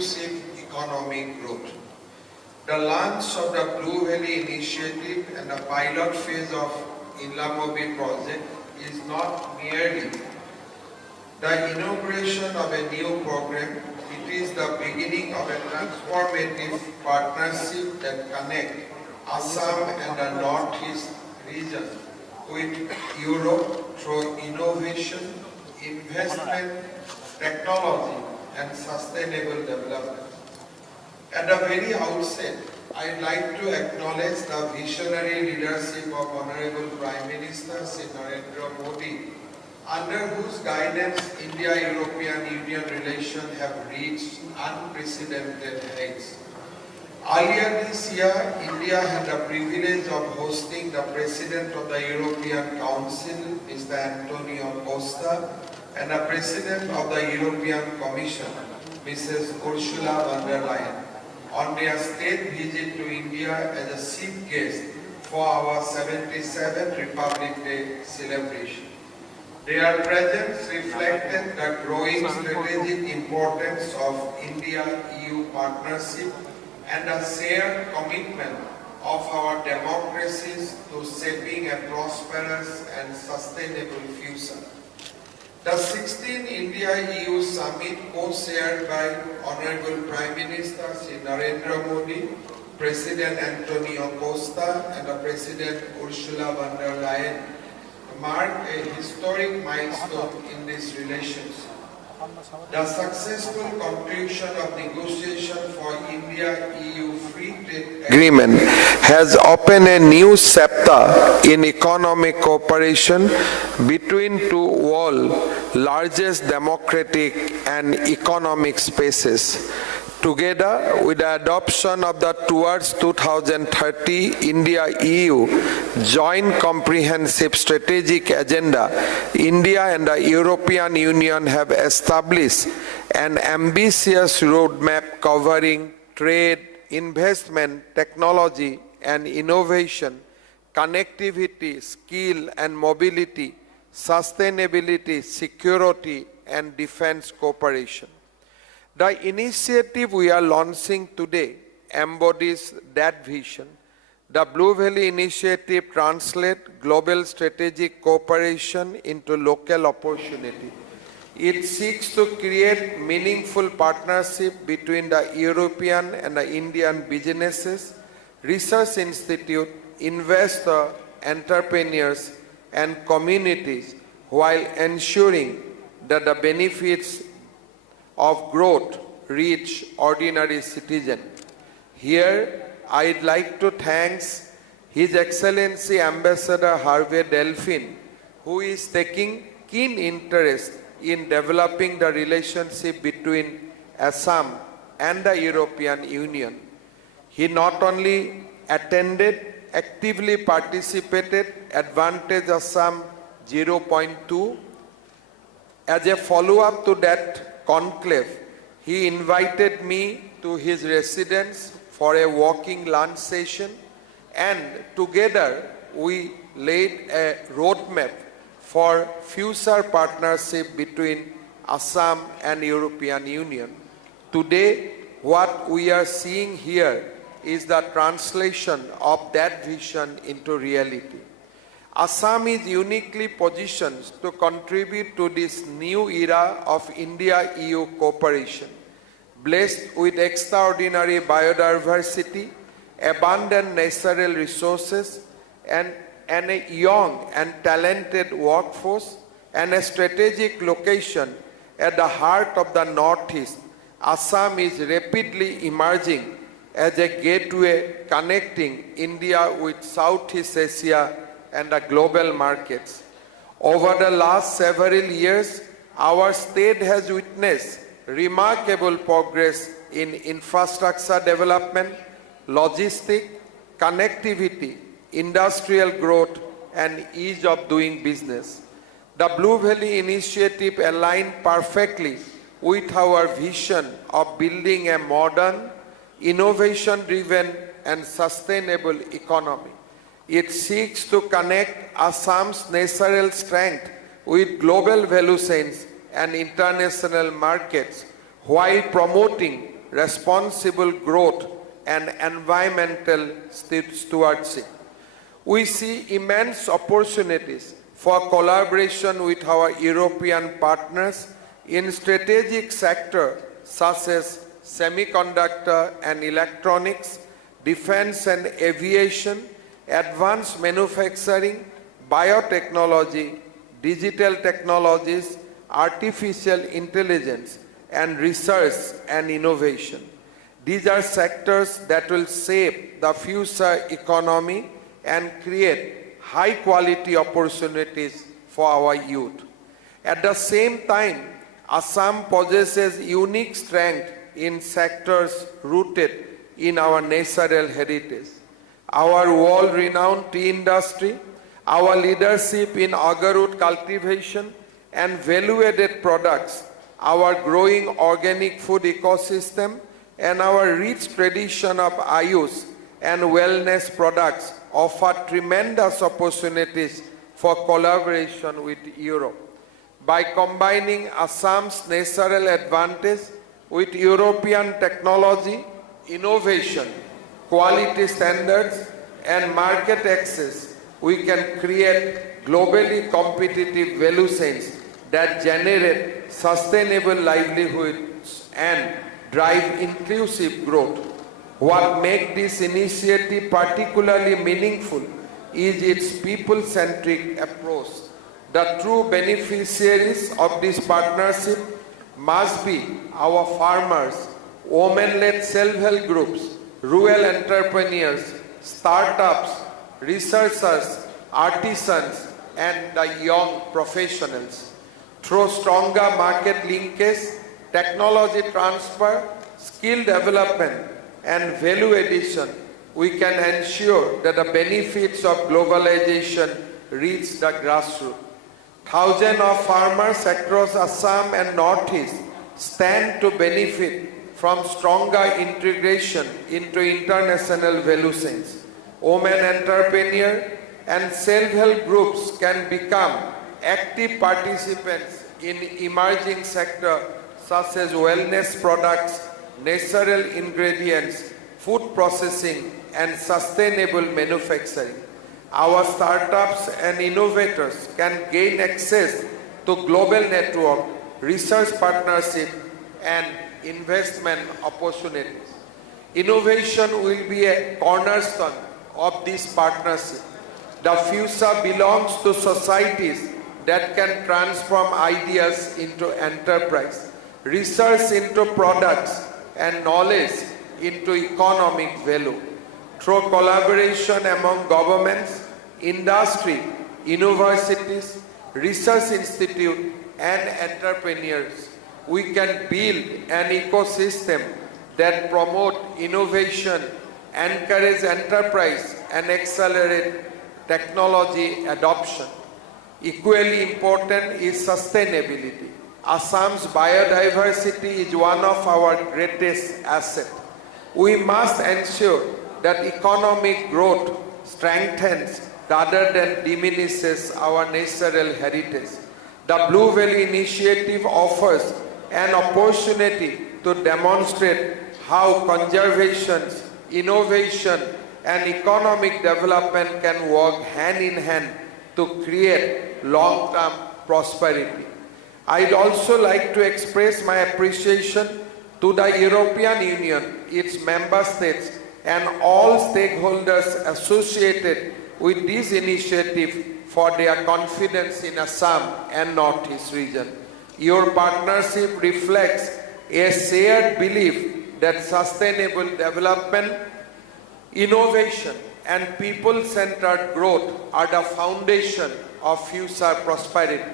inclusive economic growth. The launch of the Blue Valley Initiative and the pilot phase of Inlamobi project is not merely the inauguration of a new program, it is the beginning of a transformative partnership that connects Assam and the Northeast region with Europe through innovation, investment, technology, and sustainable development. At the very outset, I'd like to acknowledge the visionary leadership of Honorable Prime Minister Shri Narendra Modi, under whose guidance India-European Union relations have reached unprecedented heights. Earlier this year, India had the privilege of hosting the President of the European Council, Mr. Antonio Costa, and the President of the European Commission, Mrs. Ursula von der Leyen, on their state visit to India as a chief guest for our 77th Republic Day celebration. Their presence reflected the growing strategic importance of India-EU partnership and the shared commitment of our democracies to shaping a prosperous and sustainable future. The 16th India-EU Summit, co-chaired by Honorable Prime Minister Shri Narendra Modi, President Antonio Costa and the President Ursula von der Leyen, marked a historic milestone in these relations. The successful conclusion of negotiation for India-EU Free Trade Agreement has opened a new chapter in economic cooperation between two world's largest democratic and economic spaces. Together with the adoption of the Towards 2030 India-EU Joint Comprehensive Strategic Agenda, India and the European Union have established an ambitious roadmap covering trade, investment, technology and innovation, connectivity, skill and mobility, sustainability, security and defense cooperation. The initiative we are launching today embodies that vision. The Blue Valley Initiative translates global strategic cooperation into local opportunity. It seeks to create meaningful partnership between the European and the Indian businesses, research institutes, investors, entrepreneurs, and communities, while ensuring that the benefits of growth reach ordinary citizens. Here, I'd like to thank His Excellency Ambassador Harvey Delphine, who is taking keen interest in developing the relationship between Assam and the European Union. He not only attended, actively participated Advantage Assam 0.2. As a follow-up to that conclave, he invited me to his residence for a walking lunch session, and together we laid a roadmap for future partnership between Assam and European Union. Today, what we are seeing here is the translation of that vision into reality. Assam is uniquely positioned to contribute to this new era of India-EU cooperation, blessed with extraordinary biodiversity, abundant natural resources, and a young and talented workforce, and a strategic location at the heart of the Northeast. Assam is rapidly emerging as a gateway connecting India with Southeast Asia and the global markets. Over the last several years, our state has witnessed remarkable progress in infrastructure development, logistics, connectivity, industrial growth, and ease of doing business. The Blue Valley Initiative aligned perfectly with our vision of building a modern, innovation-driven, and sustainable economy. It seeks to connect Assam's natural strength with global value chains and international markets while promoting responsible growth, and environmental stewardship. We see immense opportunities for collaboration with our European partners in strategic sectors such as semiconductor and electronics, defense and aviation, advanced manufacturing, biotechnology, digital technologies, artificial intelligence, and research and innovation. These are sectors that will shape the future economy and create high-quality opportunities for our youth. At the same time, Assam possesses unique strength in sectors rooted in our natural heritage. Our world-renowned tea industry, our leadership in agarwood cultivation and value-added products, our growing organic food ecosystem, and our rich tradition of Ayush and wellness products offer tremendous opportunities for collaboration with Europe. By combining Assam's natural advantage with European technology, innovation, quality standards, and market access, we can create globally competitive value chains that generate sustainable livelihoods and drive inclusive growth. What makes this initiative particularly meaningful is its people-centric approach. The true beneficiaries of this partnership must be our farmers, women-led self-help groups, rural entrepreneurs, startups, researchers, artisans, and the young professionals. Through stronger market linkage, technology transfer, skill development, and value addition, we can ensure that the benefits of globalization reach the grassroots. Thousands of farmers across Assam and Northeast stand to benefit from stronger integration into international value chains. Women entrepreneurs and self-help groups can become active participants in emerging sectors such as wellness products, natural ingredients, food processing, and sustainable manufacturing. Our startups and innovators can gain access to global network, research partnership, and investment opportunities. Innovation will be a cornerstone of this partnership. The future belongs to societies that can transform ideas into enterprise, research into products, and knowledge into economic value. Through collaboration among governments, industry, universities, research institutes, and entrepreneurs, we can build an ecosystem that promotes innovation, encourages enterprise, and accelerates technology adoption. Equally important is sustainability. Assam's biodiversity is one of our greatest assets. We must ensure that economic growth strengthens rather than diminishes our natural heritage. The Blue Valley Initiative offers an opportunity to demonstrate how conservation, innovation, and economic development can work hand in hand to create long-term prosperity. I'd also like to express my appreciation to the European Union, its member states, and all stakeholders associated with this initiative for their confidence in Assam and Northeast region. Your partnership reflects a shared belief that sustainable development, innovation, and people-centered growth are the foundation of future prosperity.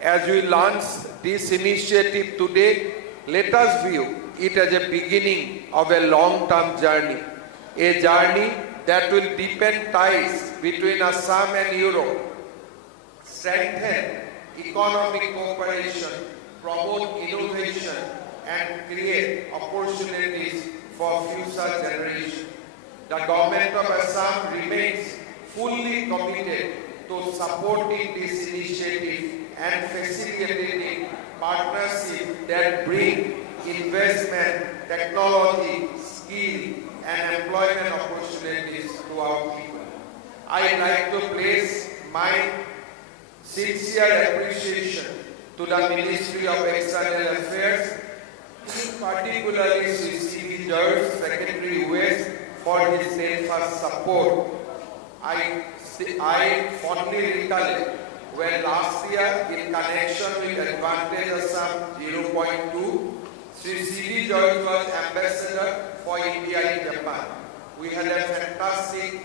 As we launch this initiative today, let us view it as a beginning of a long-term journey, a journey that will deepen ties between Assam and Europe, strengthen economic cooperation, promote innovation, and create opportunities for future generations. The government of Assam remains fully committed to supporting this initiative and facilitating partnerships that bring investment, technology, skill, and employment opportunities to our people. I like to place my sincere appreciation to the Ministry of External Affairs, particularly Sri C.V. George, Secretary West, for his steadfast support. I fondly recollect when last year, in connection with Advantage Assam 0.2, Sri C.V. George was ambassador for India in Japan. We had a fantastic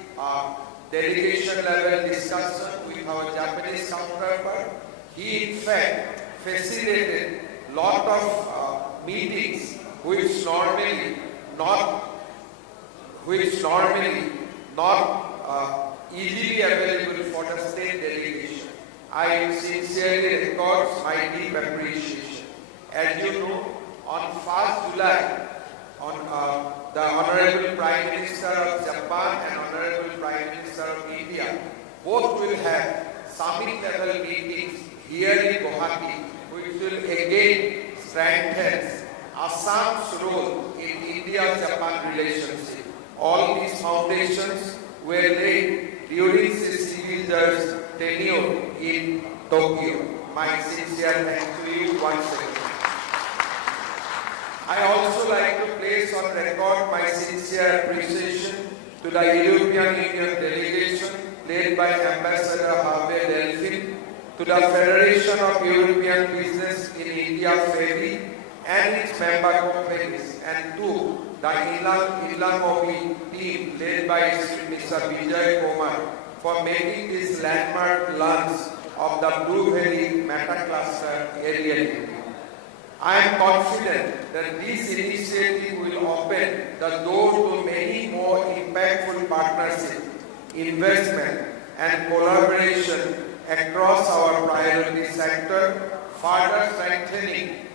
delegation level discussion with our Japanese counterpart. He in fact facilitated lot of meetings which normally not easily available for the state delegation. I sincerely record my deep appreciation. As you know, on 1st July, the Honorable Prime Minister of Japan and Honorable Prime Minister of India both will have summit level meetings here in Guwahati, which will again strengthen Assam's role in India-Japan relationship. All these foundations were laid during Caesar's tenure in Tokyo. My sincere thanks to you once again. I also like to place on record my sincere appreciation to the European Union delegation led by Ambassador Harvey Delphine, to the Federation of European Business in India, FEBI, and its member companies, and to the Ilamobi team led by Mr. Vijay Kumar for making this landmark launch of the Blue Valley Meta Cluster area. I am confident that this initiative will open the door to many more impactful partnerships, investment, and collaboration across our priority sector, further strengthening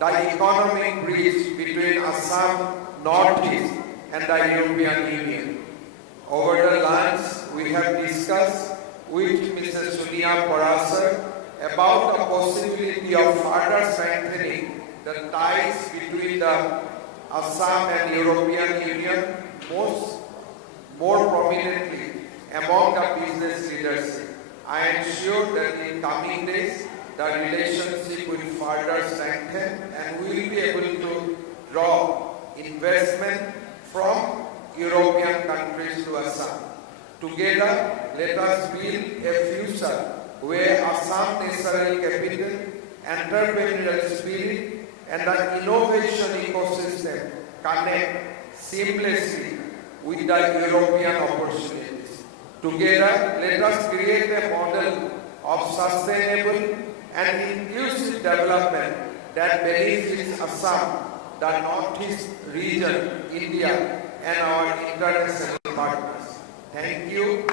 the economic bridge between Assam, Northeast, and the European Union. Over the lunch, we have discussed with Mrs. Sonia Parasar about the possibility of further strengthening the ties between the Assam and European Union, more prominently among the business leadership. I am sure that in coming days, the relationship will further strengthen and we will be able to draw investment from European countries to Assam. Together, let us build a future where Assam natural capital, entrepreneurial spirit, and the innovation ecosystem connect seamlessly with the European opportunities. Together, let us create a model of sustainable and inclusive development that benefits Assam, the Northeast region, India, and our international partners. Thank you.